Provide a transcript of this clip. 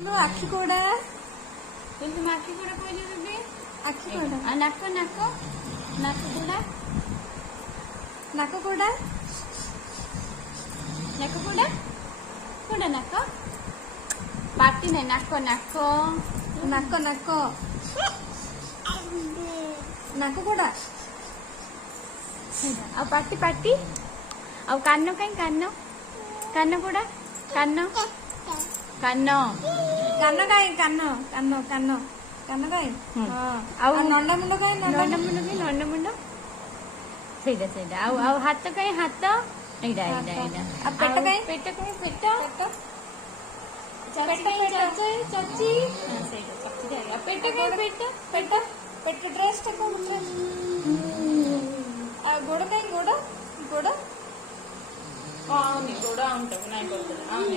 आखि कोड़ा तुम आखि कोड़ा कहली बेबी आखि कोड़ा नाक नाक नाक कोड़ा नाक कोड़ा नाक कोड़ा कोड़ा नाक पाटी नहीं नाक नाक नाक नाक नाक कोड़ा आ पाटी पाटी आ कान कहीं कान कान कोड़ा कान कान कान कहीं कान कान कान कान कहीं हाँ नंडा मुंड कहीं नंडा मुंड कहीं नंडा मुंड सेटा सेटा आ हाथ कहीं हाथ एडा एडा एडा आ पेट कहीं पेट कहीं पेट पेट कहीं चाची चाची हां सेटा चाची जाएगा पेट कहीं पेट पेट पेट ड्रेस टा कौन ड्रेस आ गोड़ कहीं गोड़ गोड़ అవును కూడా ఉంటావు నాకు అవును